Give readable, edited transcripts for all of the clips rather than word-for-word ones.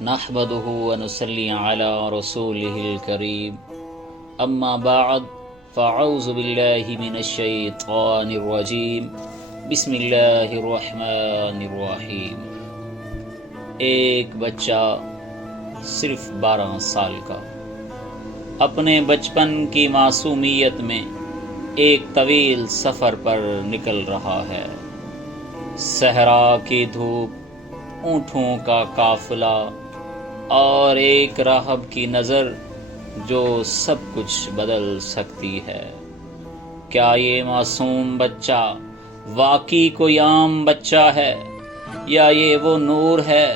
نحمده ونصلي على رسوله الكريم اما بعد فاعوذ باللہ من الشیطان الرجیم بسم اللہ الرحمن الرحیم۔ ایک بچہ صرف 12 سال کا اپنے بچپن کی معصومیت میں ایک طویل سفر پر نکل رہا ہے۔ صحرا کی دھوپ، اونٹوں کا قافلہ اور ایک راہب کی نظر جو سب کچھ بدل سکتی ہے۔ کیا یہ معصوم بچہ واقعی کوئی عام بچہ ہے، یا یہ وہ نور ہے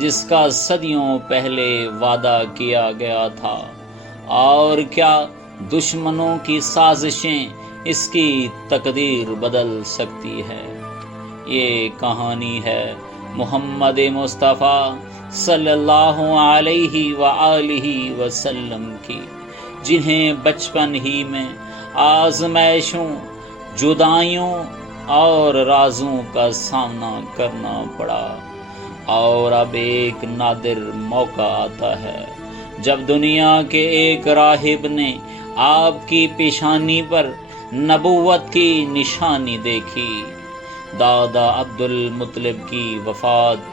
جس کا صدیوں پہلے وعدہ کیا گیا تھا؟ اور کیا دشمنوں کی سازشیں اس کی تقدیر بدل سکتی ہے؟ یہ کہانی ہے محمد مصطفیٰ صلی اللہ علیہ وآلہ وسلم کی، جنہیں بچپن ہی میں آزمائشوں، جدائیوں اور رازوں کا سامنا کرنا پڑا، اور اب ایک نادر موقع آتا ہے جب دنیا کے ایک راہب نے آپ کی پیشانی پر نبوت کی نشانی دیکھی۔ دادا عبد المطلب کی وفات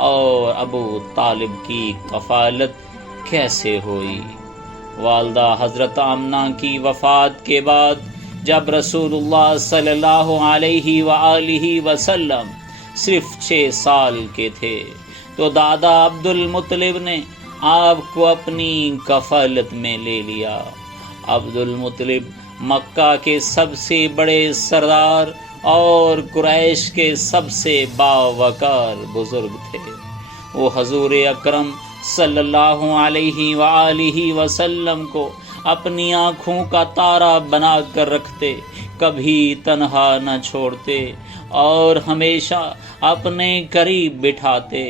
اور ابو طالب کی کفالت کیسے ہوئی؟ والدہ حضرت آمنہ کی وفات کے بعد جب رسول اللہ صلی اللہ علیہ وآلہ وسلم صرف 6 سال کے تھے تو دادا عبد المطلب نے آپ کو اپنی کفالت میں لے لیا۔ عبد المطلب مکہ کے سب سے بڑے سردار اور قریش کے سب سے باوقار بزرگ تھے۔ وہ حضور اکرم صلی اللہ علیہ وآلہ وسلم کو اپنی آنکھوں کا تارا بنا کر رکھتے، کبھی تنہا نہ چھوڑتے اور ہمیشہ اپنے قریب بٹھاتے۔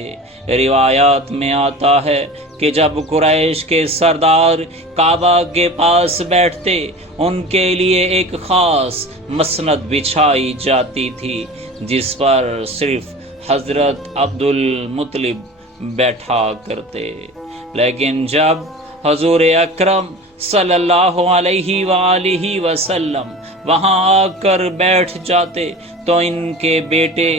روایات میں آتا ہے کہ جب قریش کے سردار کعبہ کے پاس بیٹھتے، ان کے لیے ایک خاص مسند بچھائی جاتی تھی جس پر صرف حضرت عبد المطلب بیٹھا کرتے، لیکن جب حضور اکرم صلی اللہ علیہ وآلہ وسلم وہاں آ کر بیٹھ جاتے تو ان کے بیٹے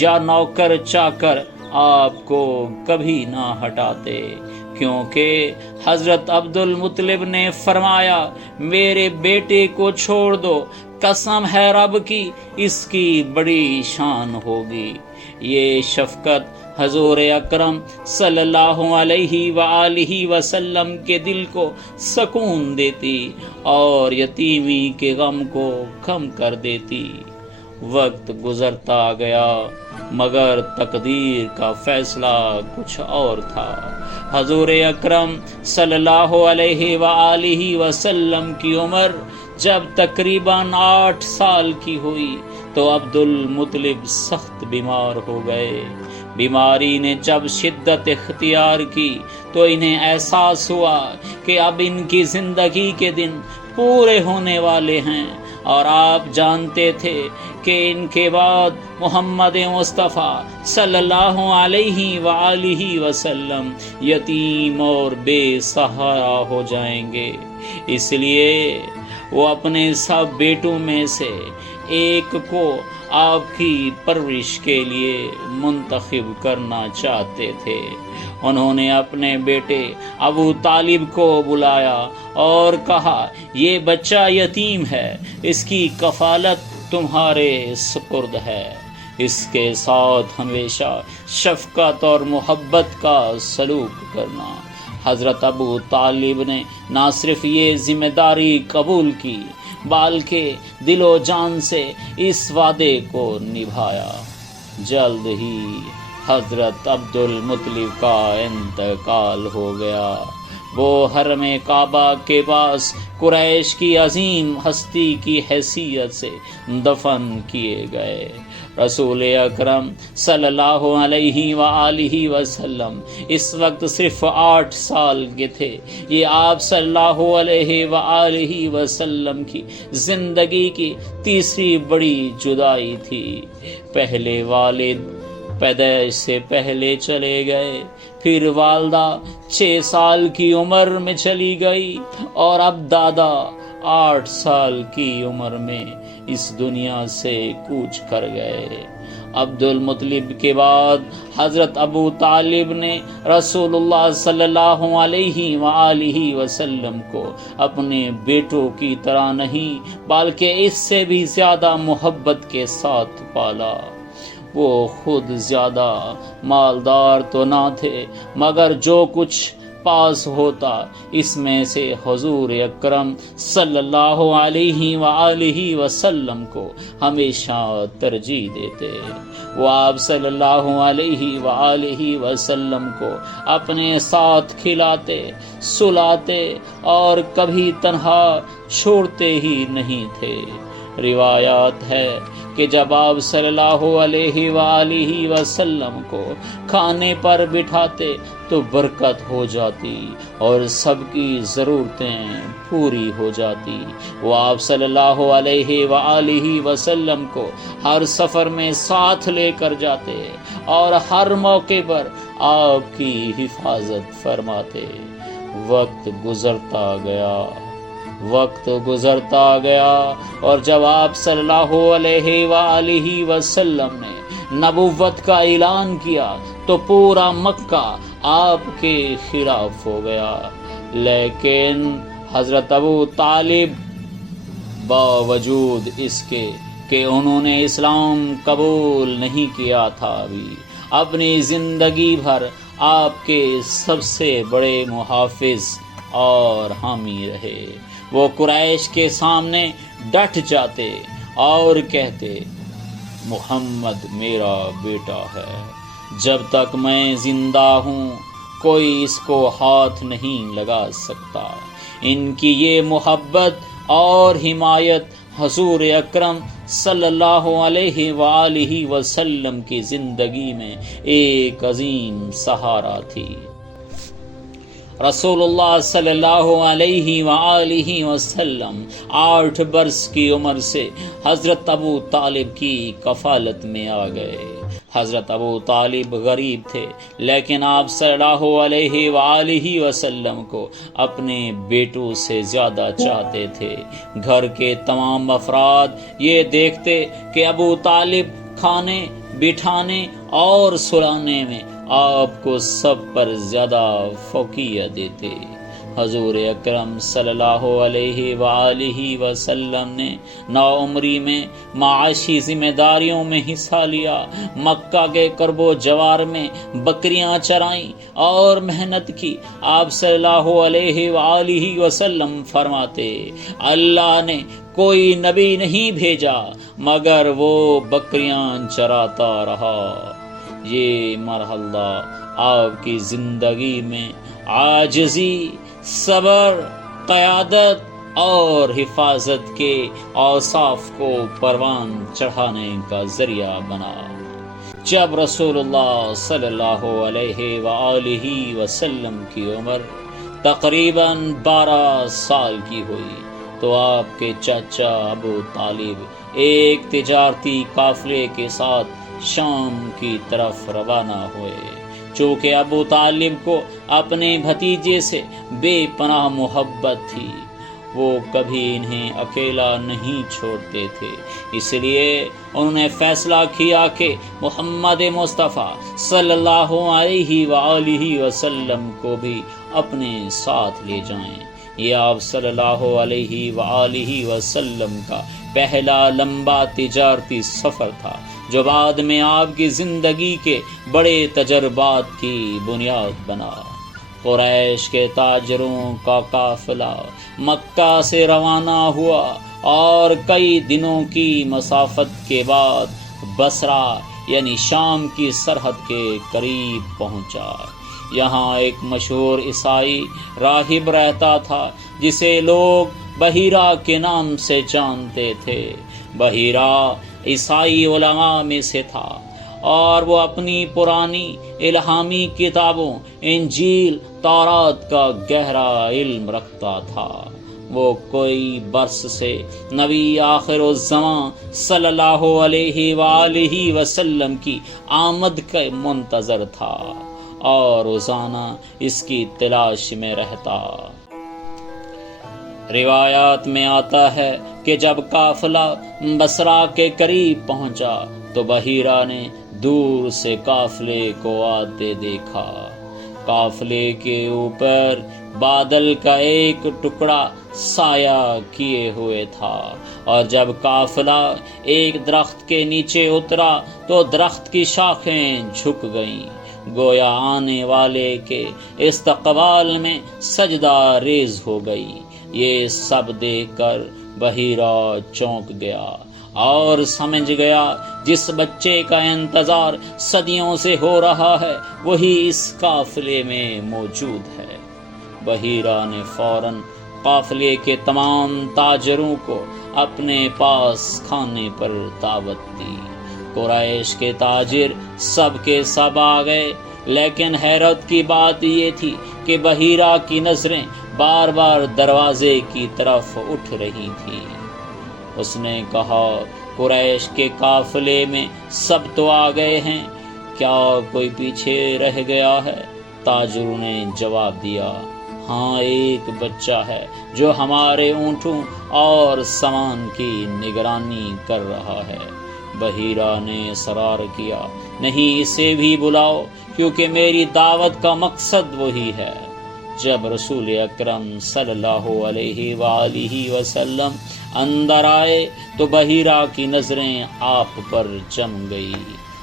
یا نوکر چاکر آپ کو کبھی نہ ہٹاتے، کیونکہ حضرت عبد المطلب نے فرمایا، میرے بیٹے کو چھوڑ دو، قسم ہے رب کی اس کی بڑی شان ہوگی۔ یہ شفقت حضور اکرم صلی اللہ علیہ وآلہ وسلم کے دل کو سکون دیتی اور یتیمی کے غم کو کم کر دیتی۔ وقت گزرتا گیا مگر تقدیر کا فیصلہ کچھ اور تھا۔ حضور اکرم صلی اللہ علیہ وآلہ وسلم کی عمر جب تقریباً 8 سال کی ہوئی تو عبد المطلب سخت بیمار ہو گئے۔ بیماری نے جب شدت اختیار کی تو انہیں احساس ہوا کہ اب ان کی زندگی کے دن پورے ہونے والے ہیں، اور آپ جانتے تھے کہ ان کے بعد محمد مصطفیٰ صلی اللہ علیہ وآلہ وسلم یتیم اور بے سہارا ہو جائیں گے۔ اس لیے وہ اپنے سب بیٹوں میں سے ایک کو آپ کی پرورش کے لیے منتخب کرنا چاہتے تھے۔ انہوں نے اپنے بیٹے ابو طالب کو بلایا اور کہا، یہ بچہ یتیم ہے، اس کی کفالت تمہارے سپرد ہے، اس کے ساتھ ہمیشہ شفقت اور محبت کا سلوک کرنا۔ حضرت ابو طالب نے نہ صرف یہ ذمہ داری قبول کی بلکہ دل و جان سے اس وعدے کو نبھایا۔ جلد ہی حضرت عبد المطلب کا انتقال ہو گیا۔ وہ حرم کعبہ کے پاس قریش کی عظیم ہستی کی حیثیت سے دفن کیے گئے۔ رسول اکرم صلی اللہ علیہ وآلہ وسلم اس وقت صرف 8 سال کے تھے۔ یہ آپ صلی اللہ علیہ وآلہ وسلم کی زندگی کی تیسری بڑی جدائی تھی۔ پہلے والد پیدائش سے پہلے چلے گئے، پھر والدہ 6 سال کی عمر میں چلی گئی، اور اب دادا 8 سال کی عمر میں اس دنیا سے کوچ کر گئے۔ عبد المطلب کے بعد حضرت ابو طالب نے رسول اللہ صلی اللہ علیہ وآلہ وسلم کو اپنے بیٹوں کی طرح نہیں بلکہ اس سے بھی زیادہ محبت کے ساتھ پالا۔ وہ خود زیادہ مالدار تو نہ تھے، مگر جو کچھ پاس ہوتا اس میں سے حضور اکرم صلی اللہ علیہ وآلہ وسلم کو ہمیشہ ترجیح دیتے۔ وہ آپ صلی اللہ علیہ وآلہ وسلم کو اپنے ساتھ کھلاتے، سلاتے اور کبھی تنہا چھوڑتے ہی نہیں تھے۔ روایات ہے کہ جب آپ صلی اللہ علیہ وآلہ وسلم کو کھانے پر بٹھاتے تو برکت ہو جاتی اور سب کی ضرورتیں پوری ہو جاتی۔ وہ آپ صلی اللہ علیہ وآلہ وسلم کو ہر سفر میں ساتھ لے کر جاتے اور ہر موقع پر آپ کی حفاظت فرماتے۔ وقت گزرتا گیا اور جب آپ صلی اللہ علیہ وآلہ وسلم نے نبوت کا اعلان کیا تو پورا مکہ آپ کے خلاف ہو گیا، لیکن حضرت ابو طالب باوجود اس کے کہ انہوں نے اسلام قبول نہیں کیا تھا، بھی اپنی زندگی بھر آپ کے سب سے بڑے محافظ اور حامی رہے۔ وہ قریش کے سامنے ڈٹ جاتے اور کہتے، محمد میرا بیٹا ہے، جب تک میں زندہ ہوں کوئی اس کو ہاتھ نہیں لگا سکتا۔ ان کی یہ محبت اور حمایت حضور اکرم صلی اللہ علیہ وآلہ وسلم کی زندگی میں ایک عظیم سہارا تھی۔ رسول اللہ صلی اللہ علیہ وآلہ وسلم 8 برس کی عمر سے حضرت ابو طالب کی کفالت میں آ گئے۔ حضرت ابو طالب غریب تھے، لیکن آپ صلی اللہ علیہ وآلہ وسلم کو اپنے بیٹوں سے زیادہ چاہتے تھے۔ گھر کے تمام افراد یہ دیکھتے کہ ابو طالب کھانے، بٹھانے اور سلانے میں آپ کو سب پر زیادہ فوقیت دیتے۔ حضور اکرم صلی اللہ علیہ وآلہ وسلم نے نوعمری میں معاشی ذمہ داریوں میں حصہ لیا، مکہ کے کرب و جوار میں بکریاں چرائیں اور محنت کی۔ آپ صلی اللہ علیہ وآلہ وسلم فرماتے، اللہ نے کوئی نبی نہیں بھیجا مگر وہ بکریاں چراتا رہا۔ یہ مرحلہ آپ کی زندگی میں عاجزی، صبر، قیادت اور حفاظت کے اوصاف کو پروان چڑھانے کا ذریعہ بنا۔ جب رسول اللہ صلی اللہ علیہ وآلہ وسلم کی عمر تقریباً 12 سال کی ہوئی تو آپ کے چچا ابو طالب ایک تجارتی قافلے کے ساتھ شام کی طرف روانہ ہوئے۔ چونکہ ابو طالب کو اپنے بھتیجے سے بے پناہ محبت تھی، وہ کبھی انہیں اکیلا نہیں چھوڑتے تھے، اس لیے انہوں نے فیصلہ کیا کہ محمد مصطفیٰ صلی اللہ علیہ وآلہ وسلم کو بھی اپنے ساتھ لے جائیں۔ یہ آپ صلی اللہ علیہ وآلہ وسلم کا پہلا لمبا تجارتی سفر تھا جو بعد میں آپ کی زندگی کے بڑے تجربات کی بنیاد بنا۔ قریش کے تاجروں کا قافلہ مکہ سے روانہ ہوا اور کئی دنوں کی مسافت کے بعد بصرہ یعنی شام کی سرحد کے قریب پہنچا۔ یہاں ایک مشہور عیسائی راہب رہتا تھا جسے لوگ بحیرہ کے نام سے جانتے تھے۔ بحیرہ عیسائی علماء میں سے تھا اور وہ اپنی پرانی الہامی کتابوں انجیل، تورات کا گہرا علم رکھتا تھا۔ وہ کوئی برس سے نبی آخر الزمان صلی اللہ علیہ وآلہ وسلم کی آمد کا منتظر تھا اور روزانہ اس کی تلاش میں رہتا۔ روایات میں آتا ہے کہ جب قافلہ بصرہ کے قریب پہنچا تو بحیرہ نے دور سے قافلے کو آتے دیکھا۔ قافلے کے اوپر بادل کا ایک ٹکڑا سایہ کیے ہوئے تھا، اور جب قافلہ ایک درخت کے نیچے اترا تو درخت کی شاخیں جھک گئیں، گویا آنے والے کے استقبال میں سجدہ ریز ہو گئی۔ یہ سب دیکھ کر بحیرہ چونک گیا اور سمجھ گیا جس بچے کا انتظار صدیوں سے ہو رہا ہے وہی اس قافلے میں موجود ہے۔ بحیرہ نے فوراً قافلے کے تمام تاجروں کو اپنے پاس کھانے پر دعوت دی۔ قریش کے تاجر سب کے سب آ گئے، لیکن حیرت کی بات یہ تھی کہ بحیرہ کی نظریں بار بار دروازے کی طرف اٹھ رہی تھی۔ اس نے کہا، قریش کے قافلے میں سب تو آ گئے ہیں، کیا کوئی پیچھے رہ گیا ہے؟ تاجروں نے جواب دیا، ہاں ایک بچہ ہے جو ہمارے اونٹوں اور سامان کی نگرانی کر رہا ہے۔ بحیرہ نے اصرار کیا، نہیں اسے بھی بلاؤ، کیونکہ میری دعوت کا مقصد وہی ہے۔ جب رسول اکرم صلی اللہ علیہ وآلہ وسلم اندر آئے تو بحیرہ کی نظریں آپ پر جم گئی۔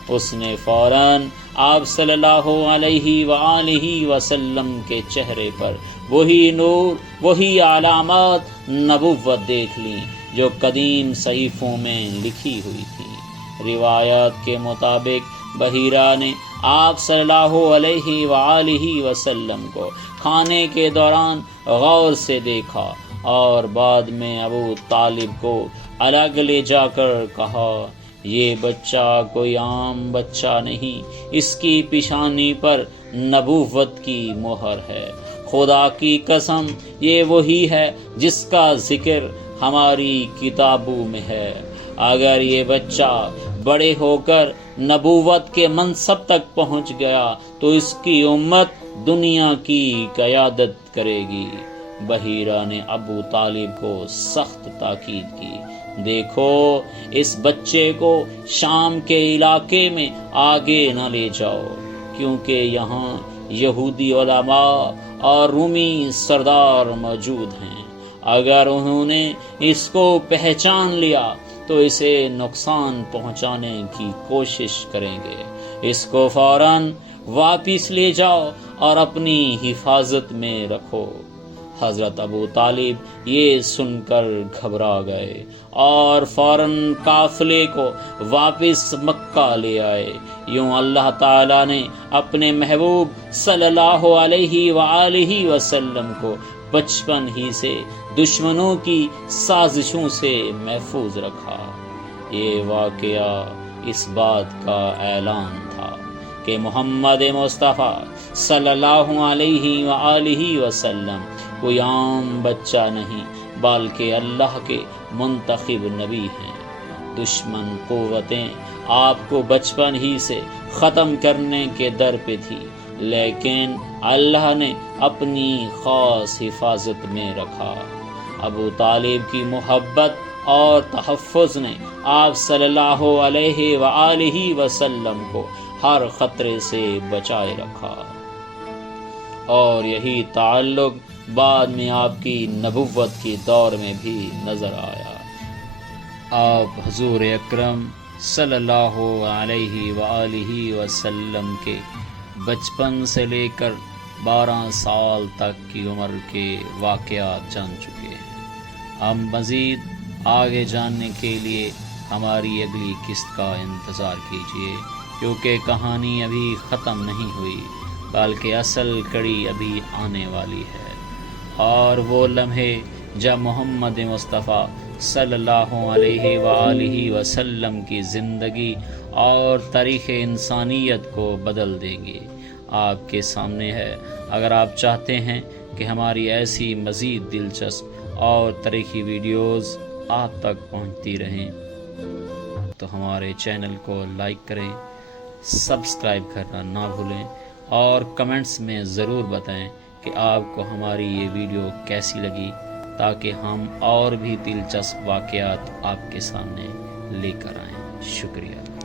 اس نے فوراً آپ صلی اللہ علیہ وآلہ وسلم کے چہرے پر وہی نور، وہی علامات نبوت دیکھ لی جو قدیم صحیفوں میں لکھی ہوئی تھی۔ روایات کے مطابق بحیرہ نے آپ صلی اللہ علیہ وآلہ وسلم کو کھانے کے دوران غور سے دیکھا اور بعد میں ابو طالب کو الگ لے جا کر کہا، یہ بچہ کوئی عام بچہ نہیں، اس کی پیشانی پر نبوت کی مہر ہے۔ خدا کی قسم یہ وہی ہے جس کا ذکر ہماری کتابوں میں ہے۔ اگر یہ بچہ بڑے ہو کر نبوت کے منصب تک پہنچ گیا تو اس کی امت دنیا کی قیادت کرے گی۔ بحیرہ نے ابو طالب کو سخت تاکید کی، دیکھو اس بچے کو شام کے علاقے میں آگے نہ لے جاؤ، کیونکہ یہاں یہودی علماء اور رومی سردار موجود ہیں۔ اگر انہوں نے اس کو پہچان لیا تو اسے نقصان پہنچانے کی کوشش کریں گے۔ اس کو فوراً واپس لے جاؤ اور اپنی حفاظت میں رکھو۔ حضرت ابو طالب یہ سن کر گھبرا گئے اور فوراً قافلے کو واپس مکہ لے آئے۔ یوں اللہ تعالیٰ نے اپنے محبوب صلی اللہ علیہ وآلہ وسلم کو بچپن ہی سے دشمنوں کی سازشوں سے محفوظ رکھا۔ یہ واقعہ اس بات کا اعلان تھا کہ محمد مصطفیٰ صلی اللہ علیہ وآلہ وسلم کوئی عام بچہ نہیں بلکہ اللہ کے منتخب نبی ہیں۔ دشمن قوتیں آپ کو بچپن ہی سے ختم کرنے کے در پہ تھی، لیکن اللہ نے اپنی خاص حفاظت میں رکھا۔ ابو طالب کی محبت اور تحفظ نے آپ صلی اللہ علیہ وآلہ وسلم کو ہر خطرے سے بچائے رکھا، اور یہی تعلق بعد میں آپ کی نبوت کی دور میں بھی نظر آیا۔ آپ حضور اکرم صلی اللہ علیہ وآلہ وسلم کے بچپن سے لے کر 12 سال تک کی عمر کے واقعات جان چکے ہیں۔ ہم مزید آگے جاننے کے لیے ہماری اگلی قسط کا انتظار کیجیے، کیونکہ کہانی ابھی ختم نہیں ہوئی بلکہ اصل کڑی ابھی آنے والی ہے، اور وہ لمحے جب محمد مصطفیٰ صلی اللہ علیہ وآلہ وسلم کی زندگی اور تاریخ انسانیت کو بدل دیں گے، آپ کے سامنے ہے۔ اگر آپ چاہتے ہیں کہ ہماری ایسی مزید دلچسپ اور تاریخی ویڈیوز آپ تک پہنچتی رہیں تو ہمارے چینل کو لائک کریں، سبسکرائب کرنا نہ بھولیں اور کمنٹس میں ضرور بتائیں کہ آپ کو ہماری یہ ویڈیو کیسی لگی، تاکہ ہم اور بھی دلچسپ واقعات آپ کے سامنے لے کر آئیں۔ شکریہ۔